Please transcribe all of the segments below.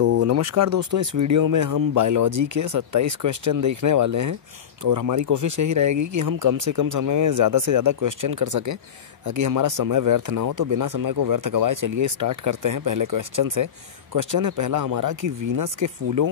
तो नमस्कार दोस्तों, इस वीडियो में हम बायोलॉजी के 27 क्वेश्चन देखने वाले हैं और हमारी कोशिश यही रहेगी कि हम कम से कम समय में ज़्यादा से ज़्यादा क्वेश्चन कर सकें ताकि हमारा समय व्यर्थ ना हो। तो बिना समय को व्यर्थ गवाए चलिए स्टार्ट करते हैं पहले क्वेश्चन से। क्वेश्चन है पहला हमारा कि वीनस के फूलों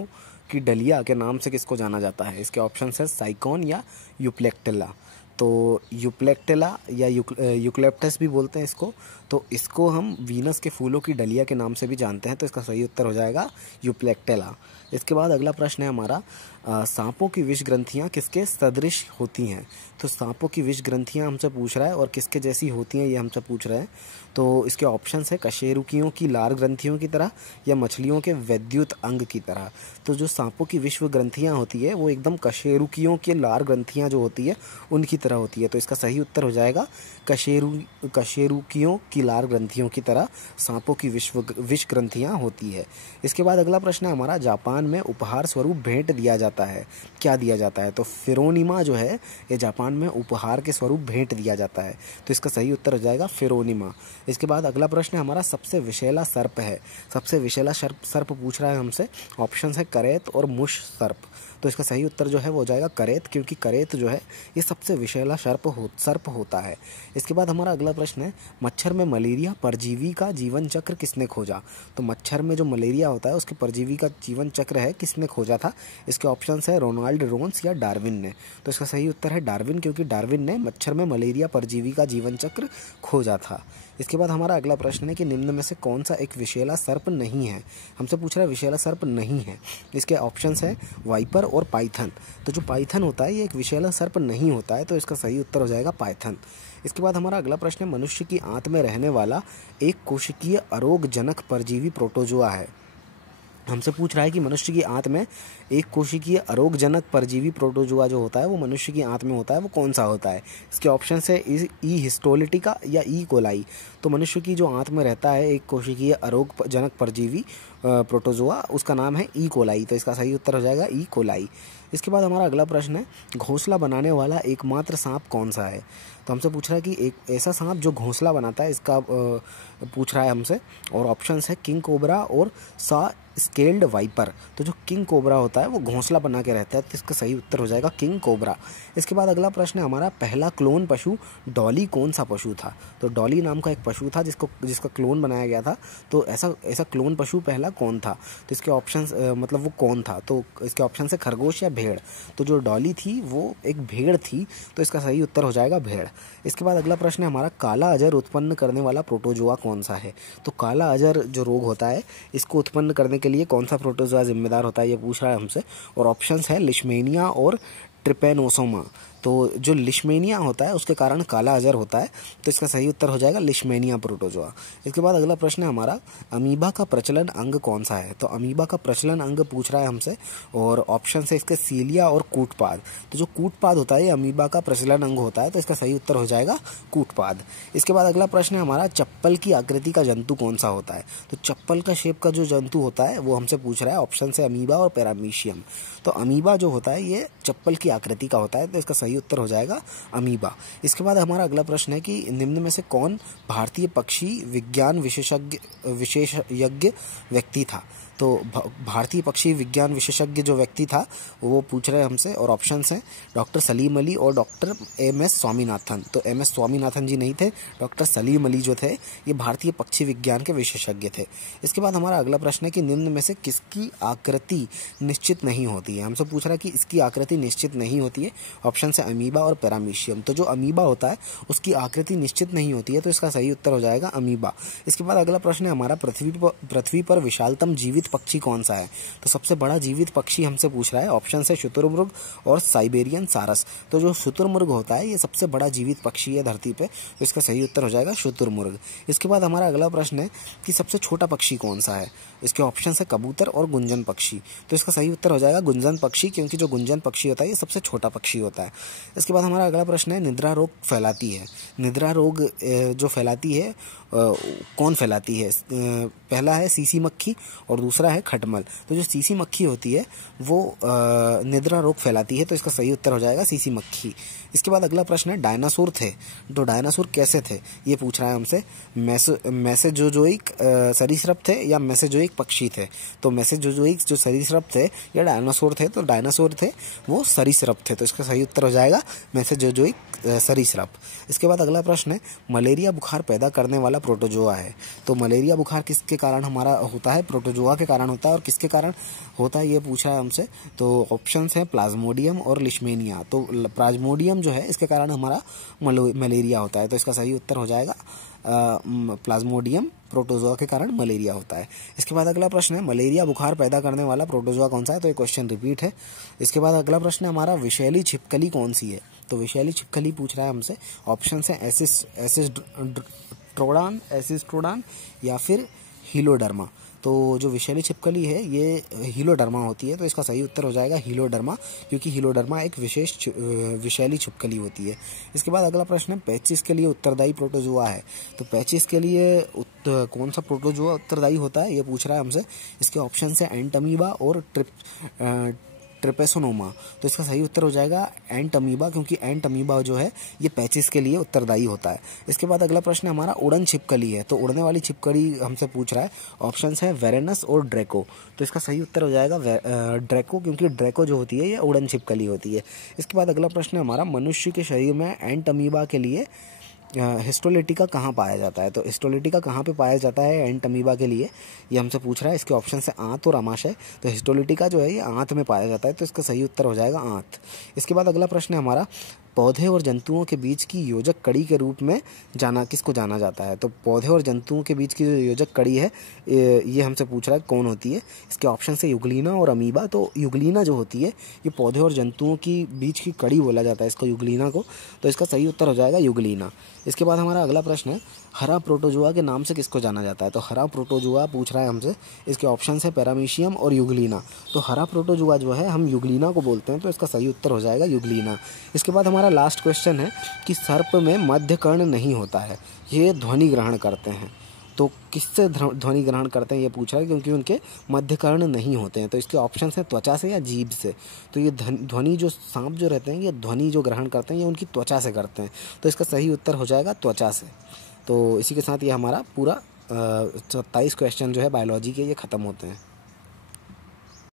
की डलिया के नाम से किसको जाना जाता है। इसके ऑप्शन है साइकोन या यूप्लेक्टिला। तो यूप्लेक्टिला या यूक्लिप्टस भी बोलते हैं इसको। तो इसको हम वीनस के फूलों की डलिया के नाम से भी जानते हैं। तो इसका सही उत्तर हो जाएगा यूप्लेक्टिला। इसके बाद अगला प्रश्न है हमारा, सांपों की विष ग्रंथियाँ किसके सदृश होती हैं। तो सांपों की विष ग्रंथियाँ हमसे पूछ रहा है और किसके जैसी होती हैं ये हमसे पूछ रहे हैं। तो इसके ऑप्शंस है कशेरुकियों की लार ग्रंथियों की तरह या मछलियों के वैद्युत अंग की तरह। तो जो सांपों की विश्व ग्रंथियाँ होती है वो एकदम कशेरुकियों के लार ग्रंथियाँ जो होती है उनकी तरह होती है। तो इसका सही उत्तर हो जाएगा कशेरुकियों की लार ग्रंथियों की तरह सांपों की विष ग्रंथियाँ होती है। इसके बाद अगला प्रश्न है हमारा, जापान में उपहार स्वरूप भेंट दिया जाता है, क्या दिया जाता है। तो फिरोनिमा जो है ये जापान में उपहार के स्वरूप भेंट दिया जाता है। तो इसका सही उत्तर हो जाएगा फिरोनिमा। इसके बाद अगला प्रश्न हमारा, सबसे विषैला सर्प है। सबसे विषैला सर्प पूछ रहा है हमसे। ऑप्शन है करेत और मुश सर्प। तो इसका सही उत्तर जो है वो हो जाएगा करेत, क्योंकि करेत जो है ये सबसे विषैला सर्प होता है। इसके बाद हमारा अगला प्रश्न है, मच्छर में मलेरिया परजीवी का जीवन चक्र किसने खोजा। तो मच्छर में जो मलेरिया होता है उसके परजीवी का जीवन चक्र है किसने खोजा था। इसके ऑप्शन है रोनाल्ड रोन्स या डार्विन ने। तो इसका सही उत्तर है डार्विन, क्योंकि डार्विन ने मच्छर में मलेरिया परजीवी का जीवन चक्र खोजा था। इसके बाद हमारा अगला प्रश्न है कि निम्न में से कौन सा एक विषैला सर्प नहीं है। हमसे पूछ रहा है विषैला सर्प नहीं है। इसके ऑप्शंस है वाइपर और पाइथन। तो जो पाइथन होता है ये एक विषैला सर्प नहीं होता है। तो इसका सही उत्तर हो जाएगा पाइथन। इसके बाद हमारा अगला प्रश्न है, मनुष्य की आंत में रहने वाला एक कोशिकीय अरोगजनक परजीवी प्रोटोजोआ है। हमसे पूछ रहा है कि मनुष्य की आंत में एक कोशिकीय अरोगजनक परजीवी प्रोटोजोआ जो होता है वो मनुष्य की आंत में होता है, वो कौन सा होता है। इसके ऑप्शन है ई हिस्टोलिटिका या ई कोलाई। तो मनुष्य की जो आंत में रहता है एक कोशिकीय अरोगजनक परजीवी प्रोटोजोआ, उसका नाम है ई कोलाई। तो इसका सही उत्तर हो जाएगा ई कोलाई। इसके बाद हमारा अगला प्रश्न है, घोंसला बनाने वाला एकमात्र सांप कौन सा है। तो हमसे पूछ रहा है कि एक ऐसा सांप जो घोंसला बनाता है, इसका पूछ रहा है हमसे। और ऑप्शंस है किंग कोबरा और सा स्केल्ड वाइपर। तो जो किंग कोबरा होता है वो घोंसला बना के रहता है। तो इसका सही उत्तर हो जाएगा किंग कोबरा। इसके बाद अगला प्रश्न है हमारा, पहला क्लोन पशु डॉली कौन सा पशु था। तो डॉली नाम का एक पशु था जिसका क्लोन बनाया गया था। तो ऐसा क्लोन पशु पहला कौन था। तो इसके ऑप्शंस मतलब वो कौन था। तो इसके ऑप्शन है खरगोश या भेड़। तो जो डॉली थी वो एक भेड़ थी। तो इसका सही उत्तर हो जाएगा भेड़। इसके बाद अगला प्रश्न है हमारा, काला अजर उत्पन्न करने वाला प्रोटोजोआ कौन सा है। तो काला अजर जो रोग होता है इसको उत्पन्न करने के लिए कौन सा प्रोटोजोआ जिम्मेदार होता है ये पूछ रहा है हमसे। और ऑप्शंस है लिशमेनिया और ट्रिपेनोसोमा। तो जो लिशमेनिया होता है उसके कारण काला अजर होता है। तो इसका सही उत्तर हो जाएगा लिशमेनिया प्रोटोजोआ। इसके बाद अगला प्रश्न है हमारा, अमीबा का प्रचलन अंग कौन सा है। तो अमीबा का प्रचलन अंग पूछ रहा है हमसे। और ऑप्शन है इसके सीलिया और कूटपाद। तो जो कूटपाद होता है ये अमीबा का प्रचलन अंग होता है। तो इसका सही उत्तर हो जाएगा कूटपाद। इसके बाद अगला प्रश्न है हमारा, चप्पल की आकृति का जंतु कौन सा होता है। तो चप्पल का शेप का जो जंतु होता है वो हमसे पूछ रहा है। ऑप्शन है अमीबा और पैरामीशियम। तो अमीबा जो होता है ये चप्पल की आकृति का होता है। तो इसका सही उत्तर हो जाएगा अमीबा। इसके बाद हमारा अगला प्रश्न है कि निम्न में से कौन भारतीय पक्षी विज्ञान विशेषज्ञ व्यक्ति था। तो भारतीय पक्षी विज्ञान विशेषज्ञ जो व्यक्ति था वो पूछ रहे हैं हमसे। और ऑप्शंस हैं डॉक्टर सलीम अली और डॉक्टर MS स्वामीनाथन। तो MS स्वामीनाथन जी नहीं थे, डॉक्टर सलीम अली जो थे ये भारतीय पक्षी विज्ञान के विशेषज्ञ थे। इसके बाद हमारा अगला प्रश्न है कि निम्न में से किसकी आकृति निश्चित नहीं होती है। हमसे पूछ रहा है कि इसकी आकृति निश्चित नहीं होती है। ऑप्शन है अमीबा और पैरामीशियम। तो जो अमीबा होता है उसकी आकृति निश्चित नहीं होती है। तो इसका सही उत्तर हो जाएगा अमीबा। इसके बाद अगला प्रश्न है हमारा, पृथ्वी पर विशालतम जीवित पक्षी कौन सा है। तो सबसे बड़ा जीवित पक्षी हमसे पूछ रहा है। ऑप्शन है शुतुरमुर्ग और साइबेरियन सारस। तो जो शुतुरमुर्ग होता है ये सबसे बड़ा जीवित पक्षी है धरती पे। तो इसका सही उत्तर हो जाएगा शुतुरमुर्ग। इसके बाद हमारा अगला प्रश्न है कि सबसे छोटा पक्षी कौन सा है। इसके ऑप्शन है कबूतर और गुंजन पक्षी। तो इसका सही उत्तर हो जाएगा गुंजन पक्षी, क्योंकि जो गुंजन पक्षी होता है ये सबसे छोटा पक्षी होता है। इसके बाद हमारा अगला प्रश्न है, निद्रा रोग फैलाती है। निद्रा रोग जो फैलाती है कौन फैलाती है। पहला है सीसी मक्खी और दूसरा दूसरा है खटमल। तो जो सीसी मक्खी होती है वो निद्रा रोग फैलाती है, तो इसका सही उत्तर हो जाएगा सीसी मक्खी। इसके बाद अगला प्रश्न है डायनासोर थे, तो डायनासोर कैसे थे ये पूछ रहा है हमसे। मेसेजोजोइक सरीसृप थे या मेसेजोइक पक्षी थे? तो मेसेजोजोइक जो सरीसृप थे या डायनासोर थे? तो डायनासोर थे वो सरीसृप थे, तो इसका सही उत्तर हो जाएगा मेसेजोजोइक सरीसृप। इसके बाद अगला प्रश्न है मलेरिया बुखार पैदा करने वाला प्रोटोजोआ है। तो मलेरिया बुखार किसके कारण हमारा होता है? प्रोटोजोआ के कारण होता है। और किसके कारण होता है ये पूछा है हमसे। तो ऑप्शंस हैं प्लाज्मोडियम और लिशमेनिया। तो प्लाज्मोडियम जो है इसके कारण हमारा मलेरिया होता है, तो इसका सही उत्तर हो जाएगा प्लाज्मोडियम प्रोटोजोआ के कारण मलेरिया होता है। इसके बाद अगला प्रश्न है मलेरिया बुखार पैदा करने वाला प्रोटोजोआ कौन सा है? तो ये क्वेश्चन रिपीट है। इसके बाद अगला प्रश्न है हमारा विषैली छिपकली कौन सी है? तो विषैली छिपकली पूछ रहा है हमसे। ऑप्शन है एसिस्ट्रोडान या फिर हीलोडर्मा। तो जो विषैली छिपकली है ये हीलोडर्मा होती है, तो इसका सही उत्तर हो जाएगा हीलोडर्मा, क्योंकि हीलोडर्मा एक विशेष विषैली छिपकली होती है। इसके बाद अगला प्रश्न है पैचिस के लिए उत्तरदायी प्रोटोजोआ है। तो पैचिस के लिए कौन सा प्रोटोजोआ उत्तरदायी होता है ये पूछ रहा है हमसे। इसके ऑप्शन है एंटमीबा और ट्रिपेसोनोमा। तो इसका सही उत्तर हो जाएगा एंटमीबा, क्योंकि एंटमीबा जो है ये पैचिस के लिए उत्तरदायी होता है। इसके बाद अगला प्रश्न हमारा उड़न छिपकली है। तो उड़ने वाली छिपकली हमसे पूछ रहा है। ऑप्शंस है वेरेनस और ड्रैको। तो इसका सही उत्तर हो जाएगा ड्रैको, क्योंकि ड्रैको जो होती है ये उड़न छिपकली होती है। इसके बाद अगला प्रश्न हमारा मनुष्य के शरीर में एंटमीबा के लिए हिस्टोलिटिका कहाँ पाया जाता है? तो हिस्टोलिटिका कहाँ पे पाया जाता है एंटमीबा के लिए ये हमसे पूछ रहा है। इसके ऑप्शन है आंत और आमाशय। तो हिस्टोलिटिका जो है ये आंत में पाया जाता है, तो इसका सही उत्तर हो जाएगा आंत। इसके बाद अगला प्रश्न है हमारा पौधे और जंतुओं के बीच की योजक कड़ी के रूप में किसको जाना जाता है? तो पौधे और जंतुओं के बीच की जो योजक कड़ी है ये हमसे पूछ रहा है कौन होती है। इसके ऑप्शन है युगलीना और अमीबा। तो युगलीना जो होती है ये पौधे और जंतुओं की बीच की कड़ी बोला जाता है इसको, युगलीना को, तो इसका सही उत्तर हो जाएगा युगलीना। इसके बाद हमारा अगला प्रश्न है हरा प्रोटोजोआ के नाम से किसको जाना जाता है? तो हरा प्रोटोजोआ पूछ रहा है हमसे। इसके ऑप्शन है पैरामीशियम और युगलीना। तो हरा प्रोटोजोआ जो है हम युगलीना को बोलते हैं, तो इसका सही उत्तर हो जाएगा युगलीना। इसके बाद हमारा लास्ट क्वेश्चन है कि सर्प में मध्य कर्ण नहीं होता है, ये ध्वनि ग्रहण करते हैं। तो किससे ध्वनि ग्रहण करते हैं ये पूछ रहा है, क्योंकि उनके मध्य कर्ण नहीं होते हैं। तो इसके ऑप्शन हैं त्वचा से या जीभ से। तो ये ध्वनि जो सांप जो रहते हैं ये ध्वनि जो ग्रहण करते हैं ये उनकी त्वचा से करते हैं, तो इसका सही उत्तर हो जाएगा त्वचा से। तो इसी के साथ ये हमारा पूरा 27 क्वेश्चन जो है बायोलॉजी के ये ख़त्म होते हैं।